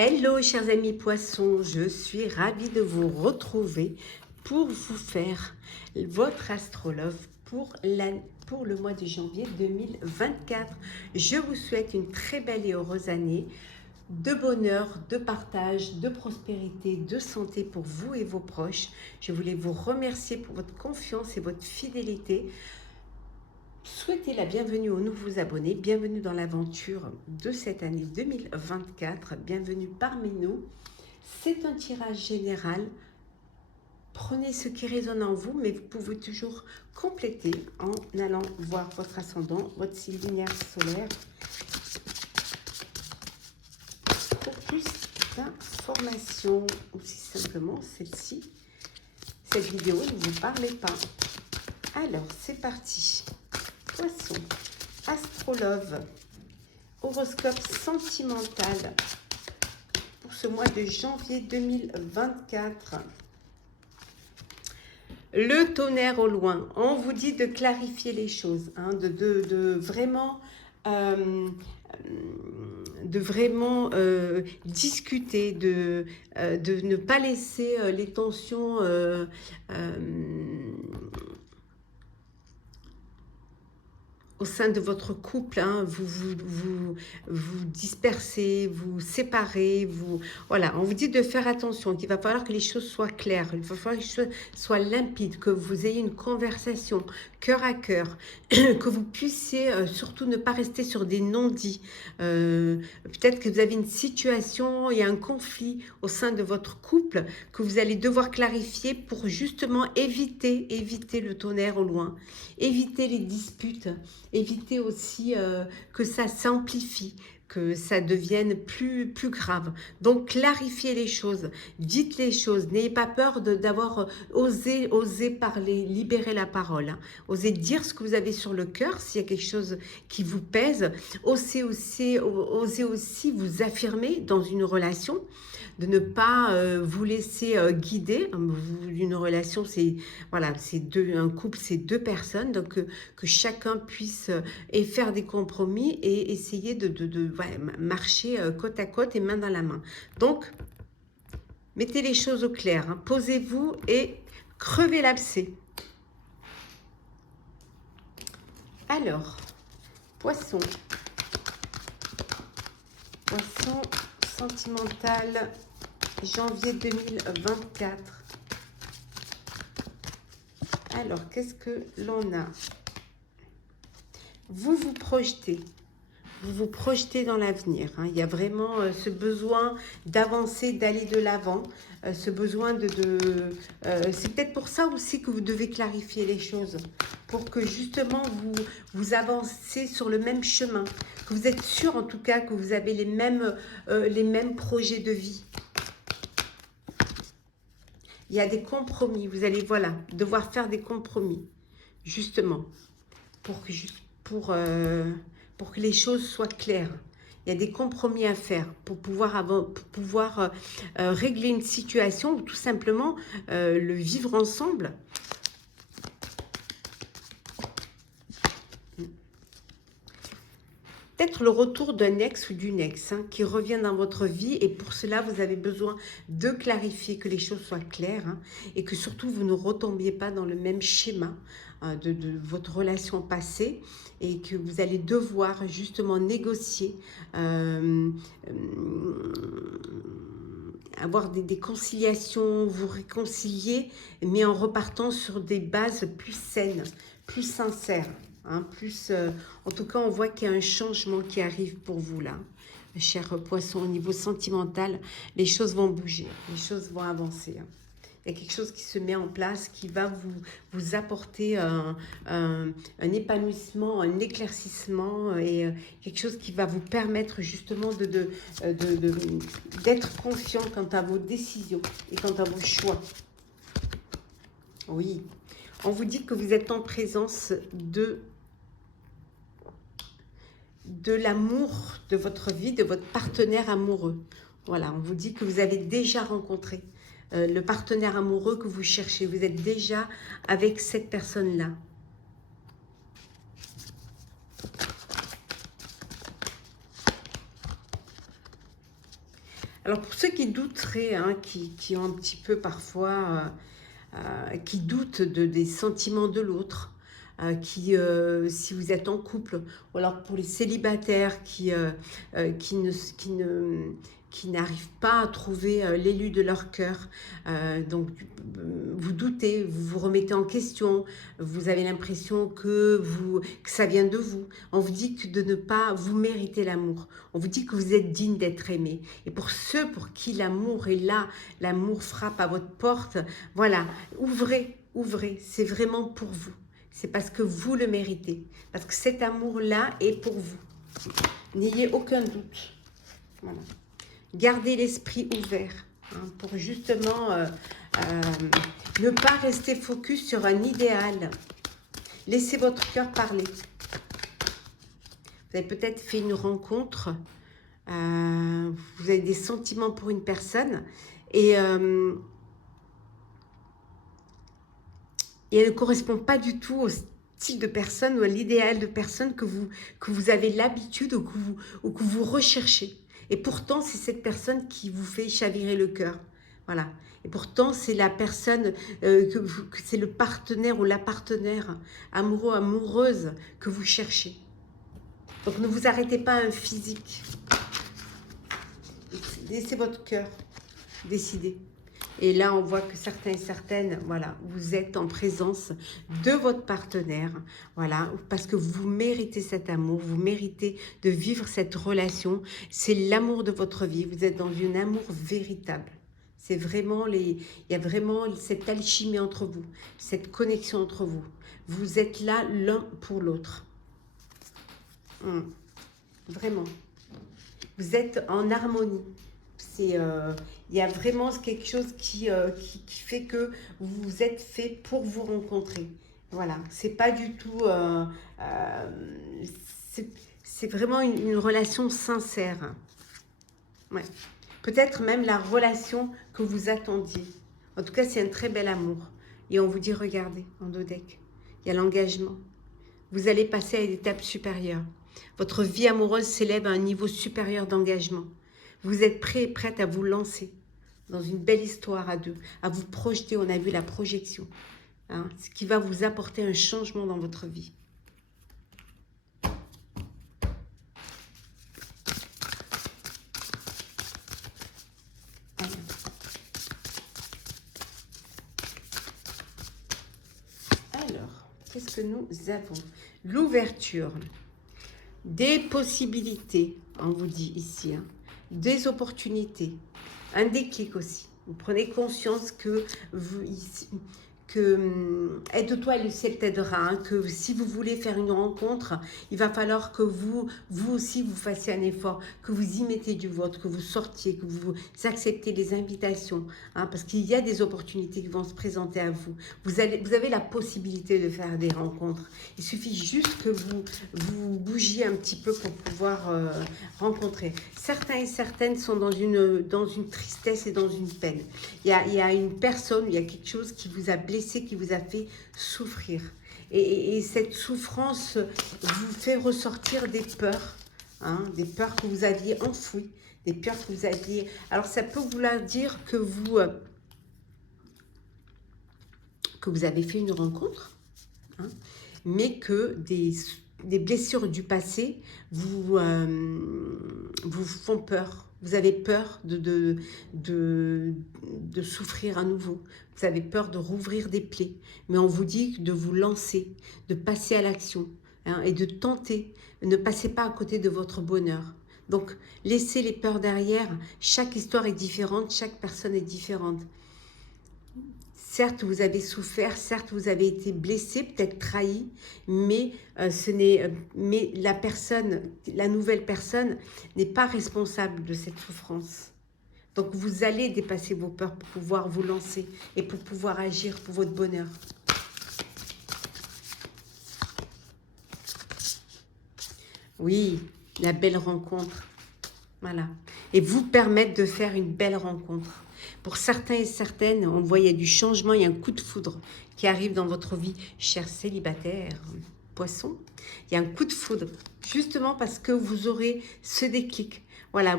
Hello chers amis poissons, je suis ravie de vous retrouver pour vous faire votre astrologue pour le mois de janvier 2024. Je vous souhaite une très belle et heureuse année de bonheur, de partage, de prospérité, de santé pour vous et vos proches. Je voulais vous remercier pour votre confiance et votre fidélité. Souhaitez la bienvenue aux nouveaux abonnés, bienvenue dans l'aventure de cette année 2024, bienvenue parmi nous. C'est un tirage général, prenez ce qui résonne en vous, mais vous pouvez toujours compléter en allant voir votre ascendant, votre signe lunaire solaire, pour plus d'informations, ou si simplement celle-ci, cette vidéo ne vous parlait pas. Alors, c'est parti. Poisson, astrologue, horoscope sentimental pour ce mois de janvier 2024. Le tonnerre au loin. On vous dit de clarifier les choses, hein, de vraiment, discuter, de ne pas laisser les tensions au sein de votre couple, hein, vous dispersez, vous séparez, voilà, on vous dit de faire attention, qu'il va falloir que les choses soient claires, il va falloir que les choses soient limpides, que vous ayez une conversation cœur à cœur, que vous puissiez surtout ne pas rester sur des non-dits. Peut-être que vous avez une situation, il y a un conflit au sein de votre couple que vous allez devoir clarifier pour justement éviter le tonnerre au loin, éviter les disputes, éviter aussi que ça s'amplifie, que ça devienne plus grave. Donc, clarifiez les choses, dites les choses, n'ayez pas peur d'avoir osé parler, libérer la parole, hein. Osez dire ce que vous avez sur le cœur, s'il y a quelque chose qui vous pèse, osez aussi vous affirmer dans une relation, de ne pas vous laisser guider. Une relation, c'est voilà, un couple, c'est deux personnes, donc que chacun puisse et faire des compromis et essayer de marcher côte à côte et main dans la main. Donc, mettez les choses au clair, hein. Posez-vous et crevez l'abcès. Alors, poisson sentimental, janvier 2024. Alors, qu'est-ce que l'on a? Vous vous projetez dans l'avenir, hein. Il y a vraiment ce besoin d'avancer, d'aller de l'avant, ce besoin c'est peut-être pour ça aussi que vous devez clarifier les choses, pour que justement vous avancez sur le même chemin, que vous êtes sûr en tout cas que vous avez les mêmes projets de vie. Il y a des compromis, vous allez devoir faire des compromis, justement, pour que les choses soient claires. Il y a des compromis à faire pour pouvoir régler une situation ou tout simplement le vivre ensemble. Peut-être le retour d'un ex ou d'une ex, hein, qui revient dans votre vie, et pour cela vous avez besoin de clarifier, que les choses soient claires, hein, et que surtout vous ne retombiez pas dans le même schéma de votre relation passée, et que vous allez devoir justement négocier, avoir des conciliations, vous réconcilier, mais en repartant sur des bases plus saines, plus sincères. Hein, en tout cas, on voit qu'il y a un changement qui arrive pour vous là, cher poisson. Au niveau sentimental, les choses vont bouger, les choses vont avancer, hein. Il y a quelque chose qui se met en place, qui va vous apporter un épanouissement, un éclaircissement, et quelque chose qui va vous permettre justement d'être confiant quant à vos décisions et quant à vos choix. Oui, on vous dit que vous êtes en présence de l'amour de votre vie, de votre partenaire amoureux. Voilà, on vous dit que vous avez déjà rencontré le partenaire amoureux que vous cherchez. Vous êtes déjà avec cette personne-là. Alors pour ceux qui douteraient, hein, qui ont un petit peu parfois, qui doutent des sentiments de l'autre, si vous êtes en couple, ou alors pour les célibataires qui n'arrivent pas à trouver l'élu de leur cœur, donc vous doutez, vous vous remettez en question, vous avez l'impression que ça vient de vous. On vous dit que de ne pas vous mériter l'amour. On vous dit que vous êtes digne d'être aimé. Et pour ceux pour qui l'amour est là, l'amour frappe à votre porte, voilà, ouvrez, ouvrez, c'est vraiment pour vous. C'est parce que vous le méritez. Parce que cet amour-là est pour vous. N'ayez aucun doute. Voilà. Gardez l'esprit ouvert, hein, pour justement ne pas rester focus sur un idéal. Laissez votre cœur parler. Vous avez peut-être fait une rencontre, vous avez des sentiments pour une personne et elle ne correspond pas du tout au style de personne ou à l'idéal de personne que vous avez l'habitude ou que vous recherchez. Et pourtant, c'est cette personne qui vous fait chavirer le cœur. Voilà. Et pourtant, c'est la personne, que c'est le partenaire ou la partenaire amoureux, amoureuse que vous cherchez. Donc, ne vous arrêtez pas à un physique. Laissez votre cœur décider. Et là, on voit que certains et certaines, voilà, vous êtes en présence de votre partenaire, voilà, parce que vous méritez cet amour, vous méritez de vivre cette relation. C'est l'amour de votre vie. Vous êtes dans un amour véritable. C'est vraiment il y a vraiment cette alchimie entre vous, cette connexion entre vous. Vous êtes là l'un pour l'autre. Vraiment. Vous êtes en harmonie. Il y a vraiment quelque chose qui fait que vous êtes fait pour vous rencontrer. Voilà, c'est pas du tout... c'est vraiment une relation sincère. Ouais. Peut-être même la relation que vous attendiez. En tout cas, c'est un très bel amour. Et on vous dit, regardez, en dos deck, il y a l'engagement. Vous allez passer à une étape supérieure. Votre vie amoureuse s'élève à un niveau supérieur d'engagement. Vous êtes prêt et prête à vous lancer dans une belle histoire à deux, à vous projeter. On a vu la projection, hein, ce qui va vous apporter un changement dans votre vie. Alors, qu'est-ce que nous avons? L'ouverture, des possibilités, on vous dit ici, hein, des opportunités, un déclic aussi. Vous prenez conscience que aide-toi, le ciel t'aidera, hein, que si vous voulez faire une rencontre, il va falloir que vous aussi vous fassiez un effort, que vous y mettez du vôtre, que vous sortiez, que vous acceptez les invitations, hein, parce qu'il y a des opportunités qui vont se présenter à vous. Vous avez la possibilité de faire des rencontres. Il suffit juste que vous bougiez un petit peu pour pouvoir rencontrer. Certains et certaines sont dans une tristesse et dans une peine. Il y a une personne, il y a quelque chose qui vous a blessé, qui vous a fait souffrir. Et cette souffrance vous fait ressortir des peurs, hein, des peurs que vous aviez enfouies, des peurs que vous aviez... Alors ça peut vouloir dire que vous avez fait une rencontre, hein, mais que des blessures du passé vous font peur. Vous avez peur de souffrir à nouveau. Vous avez peur de rouvrir des plaies. Mais on vous dit de vous lancer, de passer à l'action, hein, et de tenter. Ne passez pas à côté de votre bonheur. Donc, laissez les peurs derrière. Chaque histoire est différente, chaque personne est différente. Certes, vous avez souffert, certes, vous avez été blessé, peut-être trahi, mais la nouvelle personne n'est pas responsable de cette souffrance. Donc, vous allez dépasser vos peurs pour pouvoir vous lancer et pour pouvoir agir pour votre bonheur. Oui, la belle rencontre. Voilà. Et vous permettre de faire une belle rencontre. Pour certains et certaines, on voit il y a du changement, il y a un coup de foudre qui arrive dans votre vie, chers célibataires, poissons. Il y a un coup de foudre, justement parce que vous aurez ce déclic. Voilà,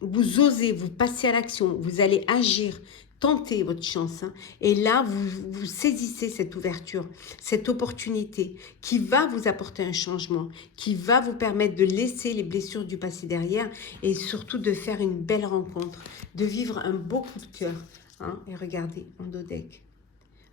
vous osez, vous passez à l'action, vous allez agir, tenter votre chance. Hein. Et là, vous saisissez cette ouverture, cette opportunité qui va vous apporter un changement, qui va vous permettre de laisser les blessures du passé derrière et surtout de faire une belle rencontre, de vivre un beau coup de cœur. Hein. Et regardez, en dos deck,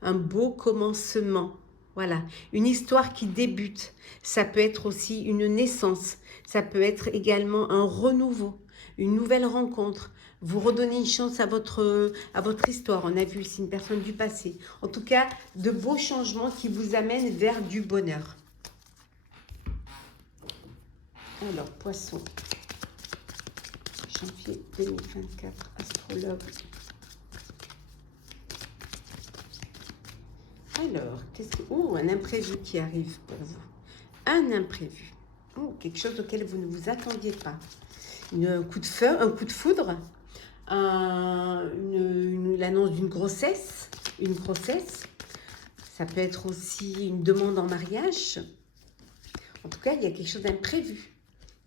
un beau commencement. Voilà, une histoire qui débute. Ça peut être aussi une naissance. Ça peut être également un renouveau, une nouvelle rencontre. Vous redonnez une chance à votre histoire. On a vu ici une personne du passé. En tout cas, de beaux changements qui vous amènent vers du bonheur. Alors, Poisson. Janvier 2024, astrologue. Alors, qu'est-ce que... Oh, un imprévu qui arrive pour vous. Un imprévu. Oh, quelque chose auquel vous ne vous attendiez pas. Un coup de feu, un coup de foudre. L'annonce d'une grossesse. Une grossesse. Ça peut être aussi une demande en mariage. En tout cas, il y a quelque chose d'imprévu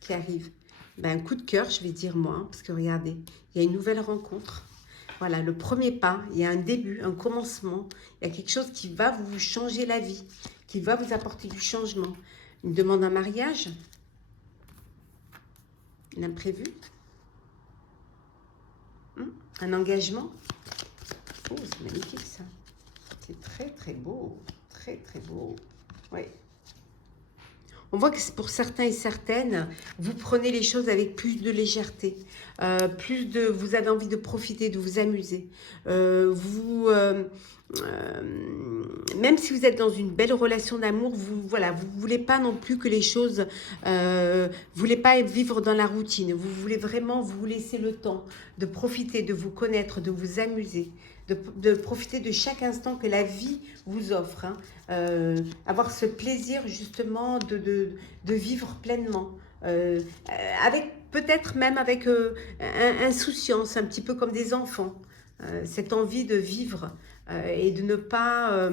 qui arrive. Ben, un coup de cœur, je vais dire moi. Parce que regardez, il y a une nouvelle rencontre. Voilà, le premier pas, il y a un début, un commencement. Il y a quelque chose qui va vous changer la vie, qui va vous apporter du changement. Une demande en mariage, l'imprévu, un engagement. Oh, c'est magnifique ça. C'est très, très beau. Très, très beau. Oui. On voit que pour certains et certaines, vous prenez les choses avec plus de légèreté, vous avez envie de profiter, de vous amuser. Même si vous êtes dans une belle relation d'amour, vous voulez pas non plus que les choses, vous voulez pas vivre dans la routine. Vous voulez vraiment vous laisser le temps de profiter, de vous connaître, de vous amuser. De profiter de chaque instant que la vie vous offre. Hein. Avoir ce plaisir justement de vivre pleinement. Avec peut-être même avec insouciance, un petit peu comme des enfants. Cette envie de vivre et de ne pas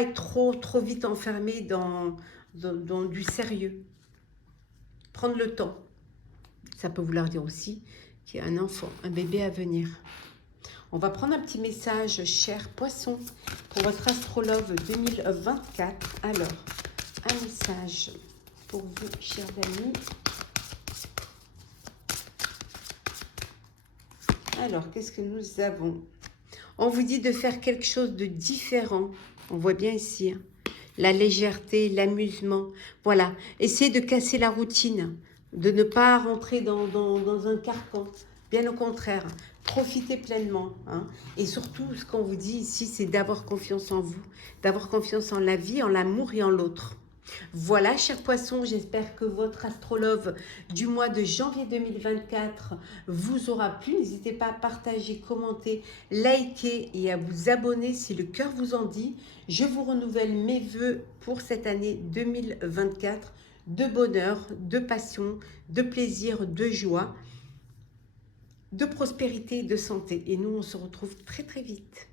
être trop vite enfermé dans du sérieux. Prendre le temps. Ça peut vouloir dire aussi qu'il y a un enfant, un bébé à venir. On va prendre un petit message, cher Poisson, pour votre astrologue 2024. Alors, un message pour vous, chers amis. Alors, qu'est-ce que nous avons? On vous dit de faire quelque chose de différent. On voit bien ici, hein, la légèreté, l'amusement. Voilà, essayez de casser la routine, de ne pas rentrer dans un carcan. Bien au contraire, profitez pleinement. Hein. Et surtout, ce qu'on vous dit ici, c'est d'avoir confiance en vous, d'avoir confiance en la vie, en l'amour et en l'autre. Voilà, chers poissons, j'espère que votre astrologue du mois de janvier 2024 vous aura plu. N'hésitez pas à partager, commenter, liker et à vous abonner si le cœur vous en dit. Je vous renouvelle mes vœux pour cette année 2024 de bonheur, de passion, de plaisir, de joie, de prospérité et de santé. Et nous, on se retrouve très très vite.